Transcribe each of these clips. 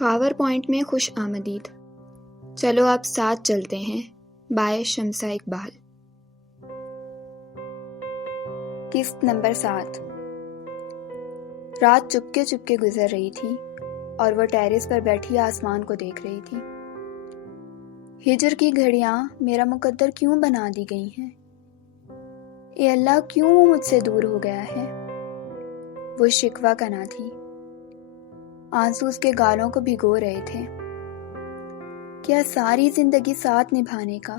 Khawar point میں خوش آمدید. چلو آپ ساتھ چلتے ہیں. بائے شمسہ اقبال. قسط نمبر 7. رات چپکے چپکے گزر رہی تھی اور وہ ٹیرس پر بیٹھی آسمان کو دیکھ رہی تھی. ہجر کی گھڑیاں میرا مقدر کیوں بنا دی گئی ہیں؟ اے اللہ، کیوں وہ مجھ سے دور ہو گیا ہے؟ وہ شکوہ کا نہ تھی. آنسو اس کے گالوں کو بھگو رہے تھے. کیا ساری زندگی ساتھ نبھانے کا،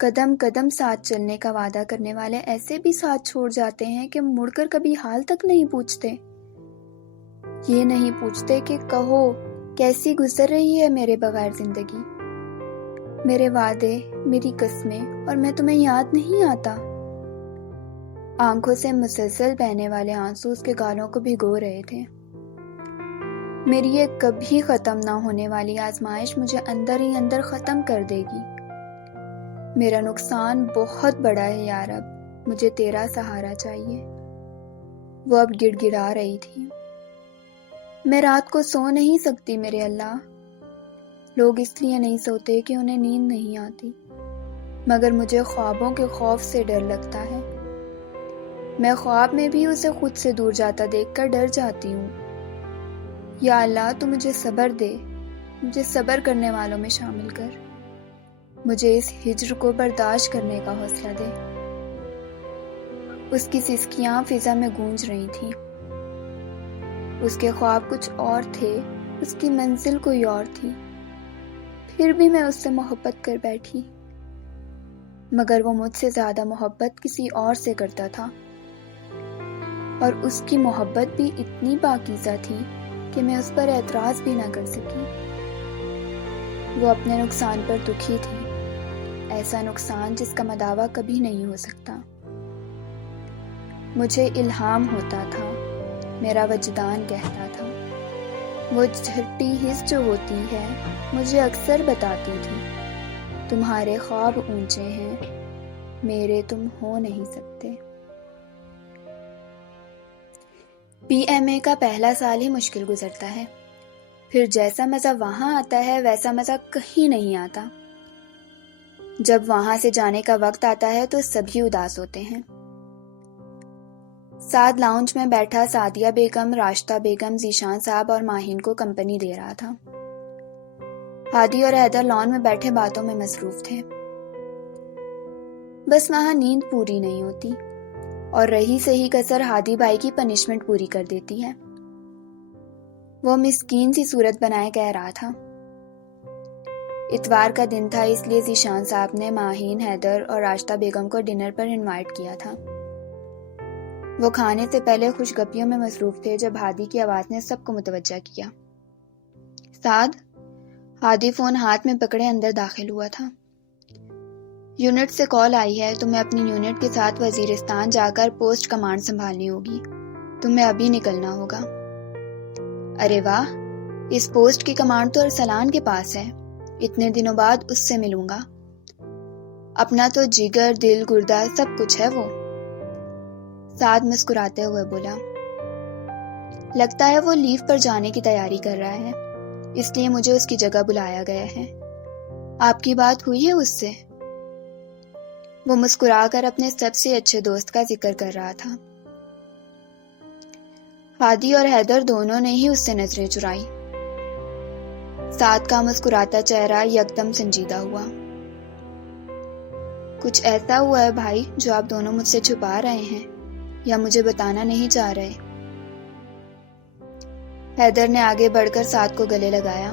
قدم قدم ساتھ چلنے کا وعدہ کرنے والے ایسے بھی ساتھ چھوڑ جاتے ہیں کہ مڑ کر کبھی حال تک نہیں پوچھتے؟ یہ نہیں پوچھتے کہ کہو کیسی گزر رہی ہے میرے بغیر زندگی، میرے وعدے، میری قسمیں، اور میں تمہیں یاد نہیں آتا؟ آنکھوں سے مسلسل بہنے والے آنسو اس کے گالوں کو بھگو رہے تھے. میری یہ کبھی ختم نہ ہونے والی آزمائش مجھے اندر ہی اندر ختم کر دے گی. میرا نقصان بہت بڑا ہے یا رب، مجھے تیرا سہارا چاہیے. وہ اب گڑ گڑا رہی تھی. میں رات کو سو نہیں سکتی میرے اللہ. لوگ اس لیے نہیں سوتے کہ انہیں نیند نہیں آتی، مگر مجھے خوابوں کے خوف سے ڈر لگتا ہے. میں خواب میں بھی اسے خود سے دور جاتا دیکھ کر ڈر جاتی ہوں. یا اللہ، تو مجھے صبر دے، مجھے صبر کرنے والوں میں شامل کر. مجھے اس ہجر کو برداشت کرنے کا حوصلہ دے. اس کی سسکیاں فضا میں گونج رہی تھیں. اس کے خواب کچھ اور تھے، اس کی منزل کوئی اور تھی. پھر بھی میں اس سے محبت کر بیٹھی، مگر وہ مجھ سے زیادہ محبت کسی اور سے کرتا تھا، اور اس کی محبت بھی اتنی پاکیزہ تھی کہ میں اس پر اعتراض بھی نہ کر سکی. وہ اپنے نقصان پر دکھی تھی، ایسا نقصان جس کا مداوع کبھی نہیں ہو سکتا. مجھے الہام ہوتا تھا، میرا وجدان کہتا تھا. وہ چھٹی حس جو ہوتی ہے مجھے اکثر بتاتی تھی، تمہارے خواب اونچے ہیں، میرے تم ہو نہیں سکتے. پی ایم اے کا پہلا سال ہی مشکل گزرتا ہے، پھر جیسا مزہ وہاں آتا ہے ویسا مزہ کہیں نہیں آتا. جب وہاں سے جانے کا وقت آتا ہے تو سبھی اداس ہوتے ہیں. سعد لاؤنج میں بیٹھا سعدیہ بیگم، راشدہ بیگم، ذیشان صاحب اور ماہین کو کمپنی دے رہا تھا. ہادی اور حیدر لان میں بیٹھے باتوں میں مصروف تھے. بس وہاں نیند پوری نہیں ہوتی، اور رہی صحیح کسر ہادی بھائی کی پنشمنٹ پوری کر دیتی ہے. وہ مسکین سی صورت بنائے کہہ رہا تھا. اتوار کا دن تھا، اس لیے ذیشان صاحب نے ماہین، حیدر اور راشدہ بیگم کو ڈنر پر انوائٹ کیا تھا. وہ کھانے سے پہلے خوش گپیوں میں مصروف تھے جب ہادی کی آواز نے سب کو متوجہ کیا. سعد. ہادی فون ہاتھ میں پکڑے اندر داخل ہوا تھا. یونٹ سے کال آئی ہے، تمہیں اپنی یونٹ کے ساتھ وزیرستان جا کر پوسٹ کمانڈ سنبھالنی ہوگی. تمہیں ابھی نکلنا ہوگا. ارے واہ، اس پوسٹ کی کمانڈ تو ارسلان کے پاس ہے، اتنے دنوں بعد اس سے ملوں گا. اپنا تو جگر، دل، گردہ سب کچھ ہے وہ. سعد مسکراتے ہوئے بولا. لگتا ہے وہ لیو پر جانے کی تیاری کر رہا ہے، اس لیے مجھے اس کی جگہ بلایا گیا ہے. آپ کی بات ہوئی ہے اس سے؟ وہ مسکرا کر اپنے سب سے اچھے دوست کا ذکر کر رہا تھا. ہادی اور حیدر دونوں نے ہی اس سے نظریں چرائی. سعد کا مسکراتا چہرہ یکدم سنجیدہ ہوا. کچھ ایسا ہوا ہے بھائی جو آپ دونوں مجھ سے چھپا رہے ہیں یا مجھے بتانا نہیں چاہ رہے؟ حیدر نے آگے بڑھ کر سعد کو گلے لگایا.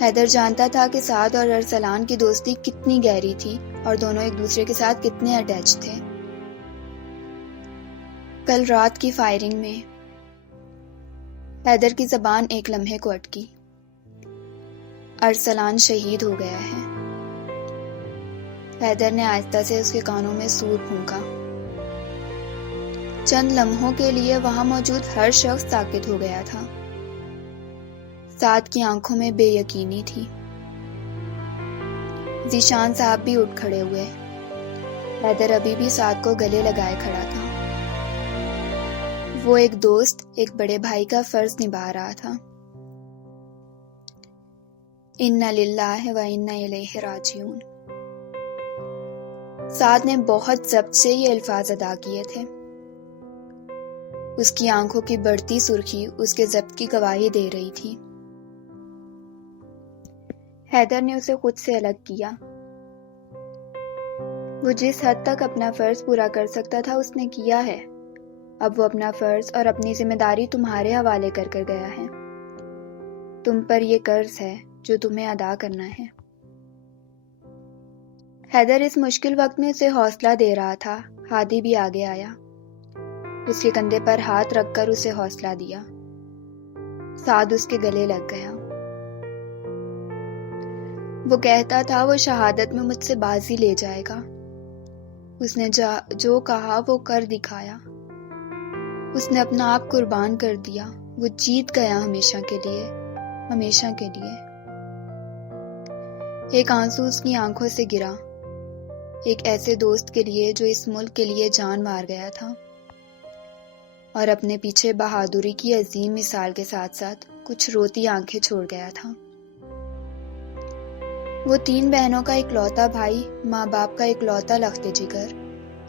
حیدر جانتا تھا کہ سعد اور ارسلان کی دوستی کتنی گہری تھی اور دونوں ایک دوسرے کے ساتھ کتنے اٹیچ تھے. کل رات کی فائرنگ میں حیدر کی زبان ایک لمحے کو اٹکی. ارسلان شہید ہو گیا ہے. حیدر نے آہستہ سے اس کے کانوں میں سور پھونکا. چند لمحوں کے لیے وہاں موجود ہر شخص ساکت ہو گیا تھا. سعد کی آنکھوں میں بے یقینی تھی. ذیشان صاحب بھی اٹھ کھڑے ہوئے. حیدر ابھی بھی سعد کو گلے لگائے کھڑا تھا. وہ ایک دوست، ایک بڑے بھائی کا فرض نبھا رہا تھا. انا للہ و انا الیہ راجعون۔ سعد نے بہت ضبط سے یہ الفاظ ادا کیے تھے۔ اس کی آنکھوں کی بڑھتی سرخی اس کے ضبط کی گواہی دے رہی تھی۔ حیدر نے اسے خود سے الگ کیا۔ وہ جس حد تک اپنا فرض پورا کر سکتا تھا اس نے کیا ہے۔ اب وہ اپنا فرض اور اپنی ذمہ داری تمہارے حوالے کر کر گیا ہے۔ تم پر یہ قرض ہے جو تمہیں ادا کرنا ہے۔ حیدر اس مشکل وقت میں اسے حوصلہ دے رہا تھا۔ ہادی بھی آگے آیا، اس کے کندھے پر ہاتھ رکھ کر اسے حوصلہ دیا۔ سعد اس کے گلے لگ گیا۔ وہ کہتا تھا وہ شہادت میں مجھ سے بازی لے جائے گا۔ اس نے جو کہا وہ کر دکھایا۔ اس نے اپنا آپ قربان کر دیا۔ وہ جیت گیا ہمیشہ کے لیے، ہمیشہ کے لیے۔ ایک آنسو اس کی آنکھوں سے گرا، ایک ایسے دوست کے لیے جو اس ملک کے لیے جان مار گیا تھا اور اپنے پیچھے بہادری کی عظیم مثال کے ساتھ ساتھ کچھ روتی آنکھیں چھوڑ گیا تھا۔ وہ 3 بہنوں کا اکلوتا بھائی، ماں باپ کا اکلوتا لخت جگر،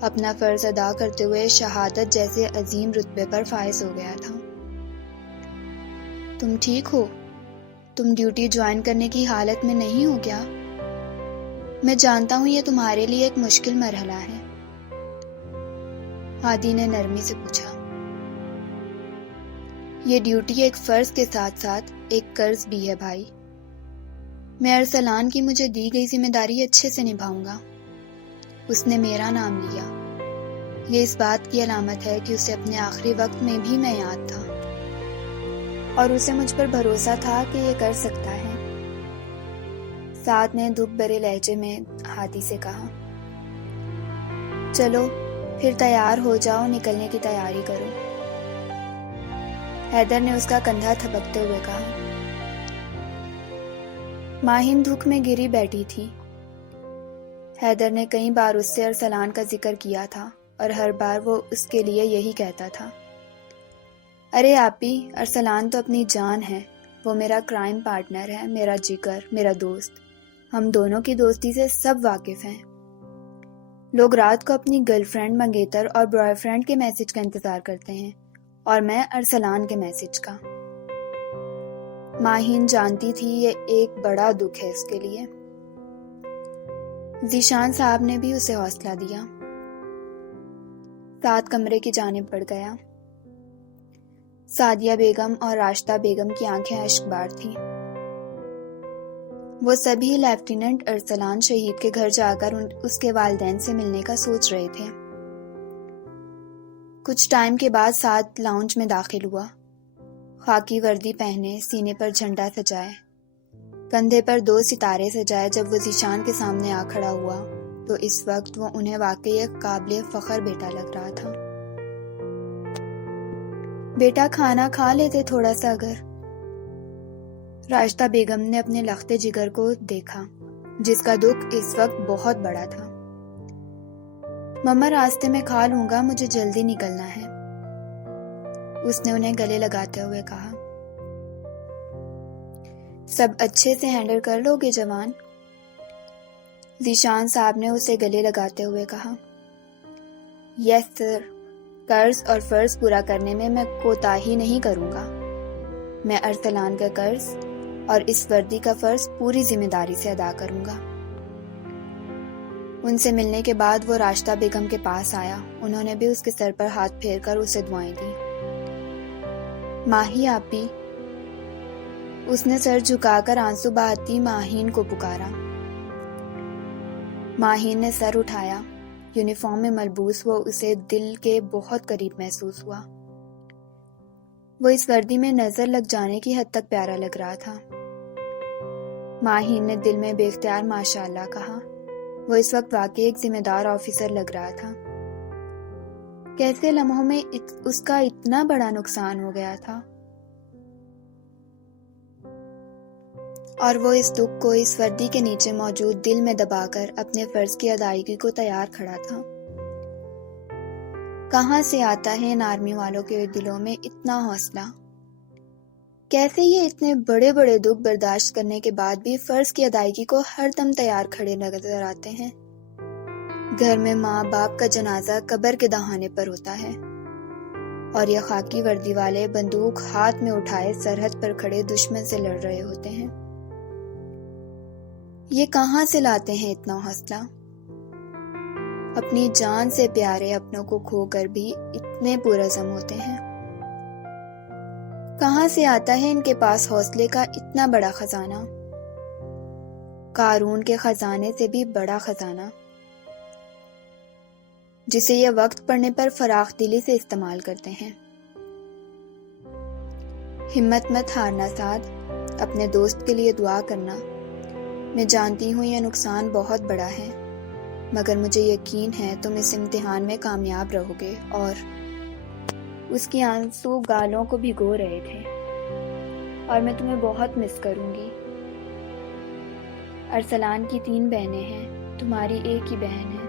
اپنا فرض ادا کرتے ہوئے شہادت جیسے عظیم رتبے پر فائز ہو گیا تھا۔ تم ٹھیک ہو؟ تم ڈیوٹی جوائن کرنے کی حالت میں نہیں ہو کیا؟ میں جانتا ہوں یہ تمہارے لیے ایک مشکل مرحلہ ہے، ہادی نے نرمی سے پوچھا۔ یہ ڈیوٹی ایک فرض کے ساتھ ساتھ ایک قرض بھی ہے بھائی۔ میں ارسلان کی مجھے دی گئی ذمہ داری اچھے سے نبھاؤں گا۔ اس نے میرا نام لیا۔ یہ اس بات کی علامت ہے کہ اسے اپنے آخری وقت میں بھی میں یاد تھا اور اسے مجھ پر بھروسہ تھا کہ یہ کر سکتا ہے۔ سعد نے دکھ بھرے لہجے میں ہادی سے کہا، چلو پھر تیار ہو جاؤ، نکلنے کی تیاری کرو۔ حیدر نے اس کا کندھا تھپکتے ہوئے کہا۔ ماہین دھوپ میں گری بیٹھی تھی۔ حیدر نے کئی بار اس سے ارسلان کا ذکر کیا تھا اور ہر بار وہ اس کے لیے یہی کہتا تھا، ارے آپی، ارسلان تو اپنی جان ہے، وہ میرا کرائم پارٹنر ہے، میرا جگر، میرا دوست۔ ہم دونوں کی دوستی سے سب واقف ہیں۔ لوگ رات کو اپنی گرل فرینڈ، منگیتر اور بوائے فرینڈ کے میسج کا انتظار کرتے ہیں اور میں ارسلان کے میسج کا۔ ماہین جانتی تھی یہ ایک بڑا دکھ ہے اس کے لیے۔ ذیشان صاحب نے بھی اسے حوصلہ دیا۔ سعد کمرے کی جانب بڑھ گیا۔ سعدیہ بیگم اور راشدہ بیگم کی آنکھیں اشک بار تھیں۔ وہ سبھی لیفٹیننٹ ارسلان شہید کے گھر جا کر اس کے والدین سے ملنے کا سوچ رہے تھے۔ کچھ ٹائم کے بعد سعد لاؤنج میں داخل ہوا، خاکی وردی پہنے، سینے پر جھنڈا سجائے، کندھے پر 2 ستارے سجائے۔ جب وہ ذیشان کے سامنے آ کھڑا ہوا تو اس وقت وہ انہیں واقعی ایک قابل فخر بیٹا لگ رہا تھا۔ بیٹا کھانا کھا لیتے تھوڑا سا اگر؟ راشدہ بیگم نے اپنے لخت جگر کو دیکھا جس کا دکھ اس وقت بہت بڑا تھا۔ مما راستے میں کھا لوں گا، مجھے جلدی نکلنا ہے، اس نے انہیں گلے لگاتے ہوئے کہا۔ سب اچھے سے ہینڈل کر لو گے جوان؟ ذیشان صاحب نے اسے گلے لگاتے ہوئے کہا۔ یس سر، قرض اور فرض پورا کرنے میں کوتاہی نہیں کروں گا۔ میں ارسلان کا قرض اور اس وردی کا فرض پوری ذمہ داری سے ادا کروں گا۔ ان سے ملنے کے بعد وہ راشدہ بیگم کے پاس آیا۔ انہوں نے بھی اس کے سر پر ہاتھ پھیر کر اسے دعائیں دی۔ ماہی آپی، اس نے سر جھکا کر آنسو بہاتی ماہین کو پکارا۔ ماہین نے سر اٹھایا۔ یونیفارم میں ملبوس وہ اسے دل کے بہت قریب محسوس ہوا۔ وہ اس وردی میں نظر لگ جانے کی حد تک پیارا لگ رہا تھا۔ ماہین نے دل میں بے اختیار ماشاءاللہ کہا۔ وہ اس وقت واقعی ایک ذمہ دار آفیسر لگ رہا تھا۔ کیسے لمحوں میں اس کا اتنا بڑا نقصان ہو گیا تھا، اور وہ اس دکھ کو اس وردی کے نیچے موجود دل میں دبا کر اپنے فرض کی ادائیگی کو تیار کھڑا تھا۔ کہاں سے آتا ہے ان آرمی والوں کے دلوں میں اتنا حوصلہ؟ کیسے یہ اتنے بڑے بڑے دکھ برداشت کرنے کے بعد بھی فرض کی ادائیگی کو ہر دم تیار کھڑے نظر آتے ہیں۔ گھر میں ماں باپ کا جنازہ قبر کے دہانے پر ہوتا ہے اور یہ خاکی وردی والے بندوق ہاتھ میں اٹھائے سرحد پر کھڑے دشمن سے لڑ رہے ہوتے ہیں۔ یہ کہاں سے لاتے ہیں اتنا حوصلہ؟ اپنی جان سے پیارے اپنوں کو کھو کر بھی اتنے پرعزم ہوتے ہیں۔ کہاں سے آتا ہے ان کے پاس حوصلے کا اتنا بڑا خزانہ؟ قارون کے خزانے سے بھی بڑا خزانہ، جسے یہ وقت پڑنے پر فراخ دلی سے استعمال کرتے ہیں۔ ہمت مت ہارنا سعد، اپنے دوست کے لیے دعا کرنا۔ میں جانتی ہوں یہ نقصان بہت بڑا ہے، مگر مجھے یقین ہے تم اس امتحان میں کامیاب رہو گے۔ اور اس کی آنسو گالوں کو بھگو رہے تھے۔ اور میں تمہیں بہت مس کروں گی۔ ارسلان کی 3 بہنیں ہیں، تمہاری ایک ہی بہن ہے۔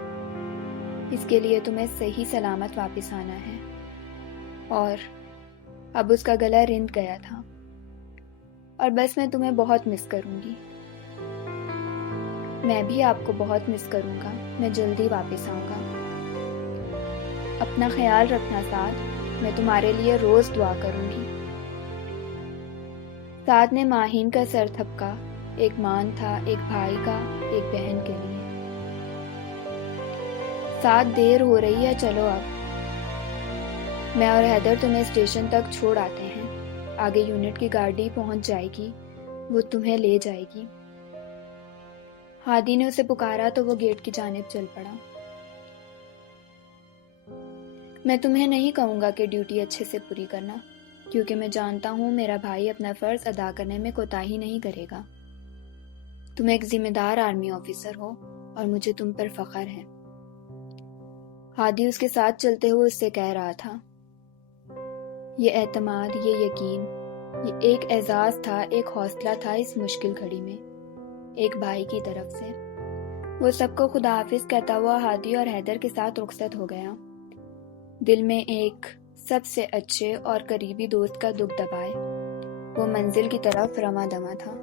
اس کے لیے تمہیں صحیح سلامت واپس آنا ہے۔ اور اب اس کا گلا رند گیا تھا، اور بس میں تمہیں بہت مس کروں گی۔ میں بھی آپ کو بہت مس کروں گا۔ میں جلدی واپس آؤں گا۔ اپنا خیال رکھنا سعد، میں تمہارے لیے روز دعا کروں گی۔ سعد نے ماہین کا سر تھپکا۔ ایک مان تھا، ایک بھائی کا، ایک بہن کے لیے۔ سعد، دیر ہو رہی ہے، چلو اب۔ میں اور حیدر تمہیں اسٹیشن تک چھوڑ آتے ہیں۔ آگے یونٹ کی گاڑی پہنچ جائے گی، وہ تمہیں لے جائے گی۔ ہادی نے اسے پکارا تو وہ گیٹ کی جانب چل پڑا۔ میں تمہیں نہیں کہوں گا کہ ڈیوٹی اچھے سے پوری کرنا، کیونکہ میں جانتا ہوں میرا بھائی اپنا فرض ادا کرنے میں کوتاہی نہیں کرے گا۔ تم ایک ذمہ دار آرمی آفیسر ہو اور مجھے تم پر فخر ہے۔ ہادی اس کے ساتھ چلتے ہوئے اس سے کہہ رہا تھا، یہ اعتماد، یہ یقین، یہ ایک اعزاز تھا، ایک حوصلہ تھا اس مشکل گھڑی میں، ایک بھائی کی طرف سے۔ وہ سب کو خدا حافظ کہتا ہوا ہادی اور حیدر کے ساتھ رخصت ہو گیا، دل میں ایک سب سے اچھے اور قریبی دوست کا دکھ دبائے۔ وہ منزل کی طرف رواں دواں تھا۔